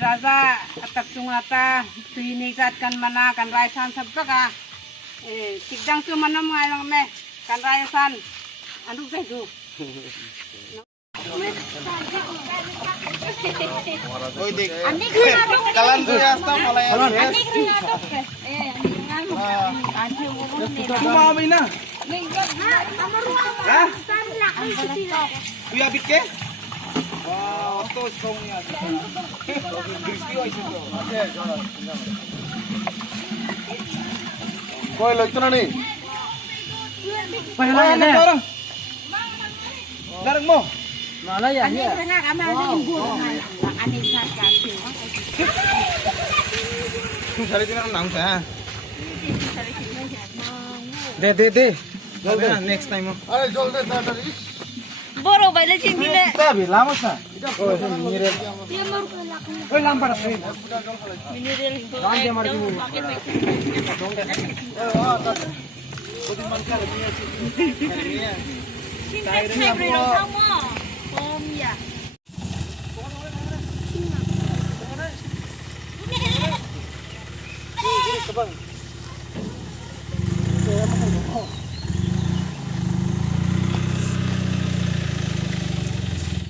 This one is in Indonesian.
raja atak cungata tuini zat kan mana kan raisan sabka tikdang tu mana mengai lang me kan raisan anduk saya tu. Oi dik. Kalan tuh ya sta mulai. Cuma mina. Hah? Kuya bit ke? Wah, to strongnya. Crispy oi itu. Koi lagtuna nih. Pahala ya. Orang. Garang mo. Mana ya? Ani kena kami ada ibu. Ani saya Cari tinggal nang saya. De. Next time mo. Ayo jol de tadi. Boro baile cingile. Kita bilang masa. Oh, mirip. Oh, lampar sih. Lanjut mari dulu. Saya beri rasa mo. Om ya.